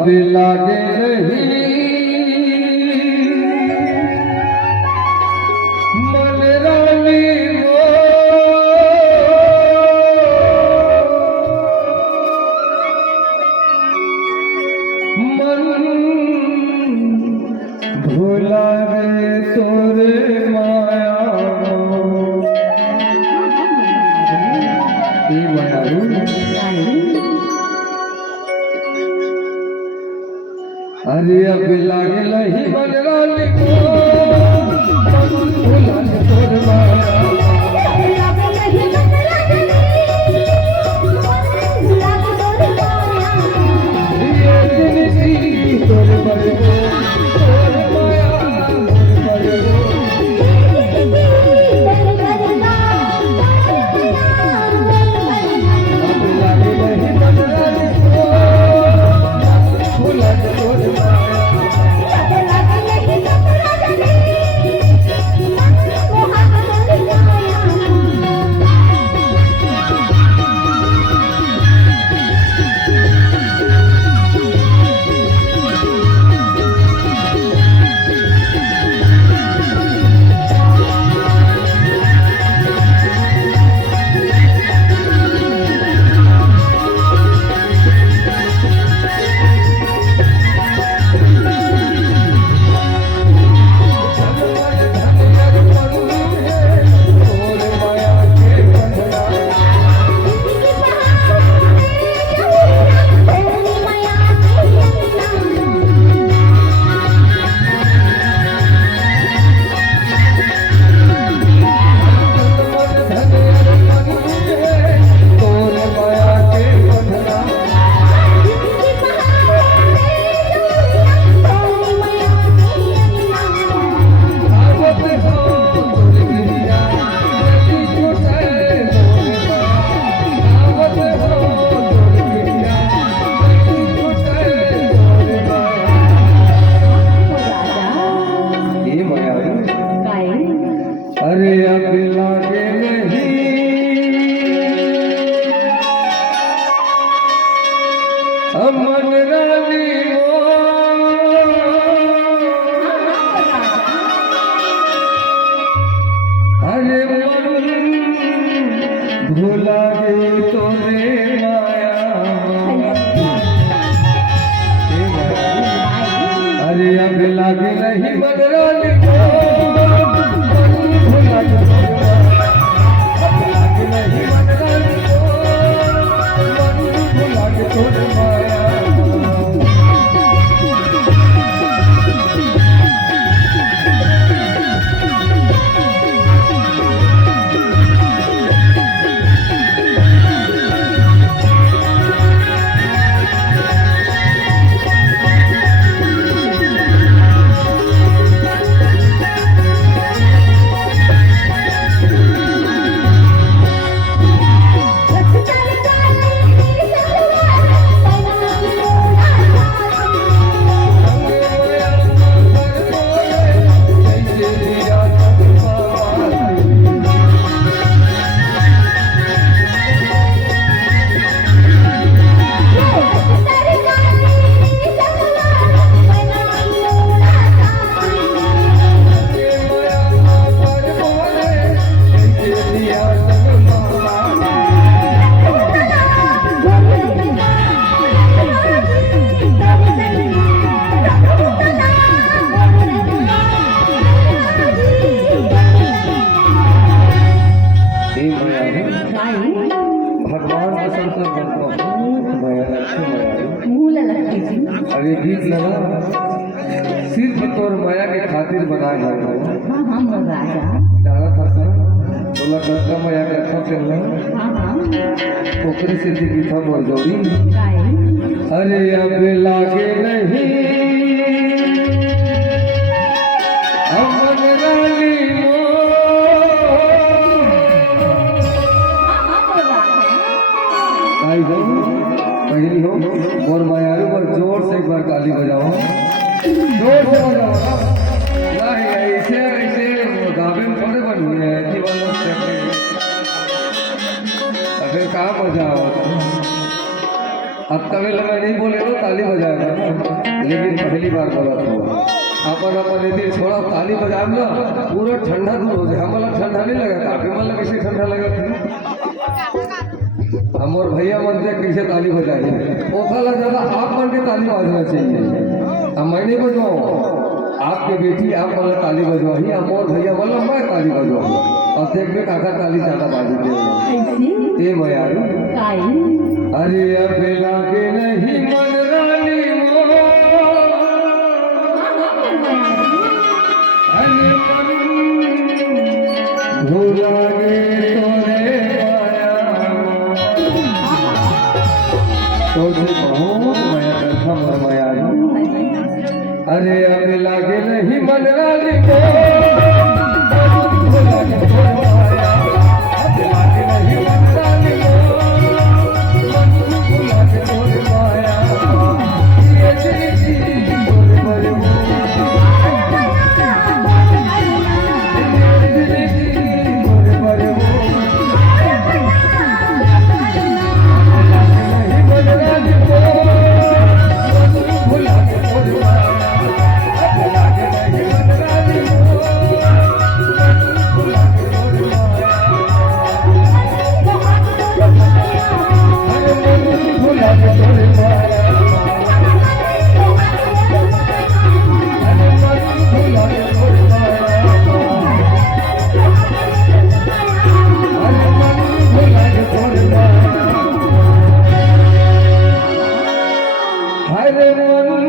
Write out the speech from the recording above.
अब लागे नहीं मन रानी वो मन भूला रे तोरे माया अरे अब लागे लही मन रानी को मन भूला रे तोरे माया अरे अब लागे नहीं मन रानी वो अरे मन भूला गे तोरे माया अरे अब लागे नहीं मन रानी को अरे गीत लगा सिर्फ तोर माया के खातिर बनाया जाता है। हाँ हाँ राजा डाला था सर बोला गंगा माया के अच्छा चलना हाँ हाँ पोखरी से दिखी था मोर जोड़ी अरे अब लागे नहीं अमन रानी आई जाओ पहली हो और माया पर जोर से एक बार ताली बजाओ जोर से बजाओ ना ऐसे ऐसे गावे में थोड़े बन हुए हैं कि वाला स्टेप फिर कहाँ बजाओ अब तमिल में नहीं बोले तो ताली बजाएगा ना, लेकिन पहली बार बोला था अपन अपन यदि थोड़ा ताली बजाए ना पूरा ठंडा दूर हो जाए। हमारा ठंडा नहीं लगा था, हमारा कैसे ठंडा लगा था। हम और भैया मन से कैसे ताली बजाए वो खाला ज्यादा आप मन के ताली बजना चाहिए। अब मैं नहीं बजवाऊँ, आपके बेटी आप वाला ताली बजवाही, हम और भैया वाला मैं ताली बजवाऊँ और देख में काका ताली ज्यादा बाजू दे ए मैं यार। अरे अब लागे नहीं मन रानी मोर, अरे मन भूला गे तोरे तो बहुत माया करता मर माया। अरे अब लागे नहीं मन रानी को, भूला गे तोरे माया। अब लागे नहीं मन रानी को, भूला गे तोरे माया। ये जिंदगी तोरे बड़े हरे मन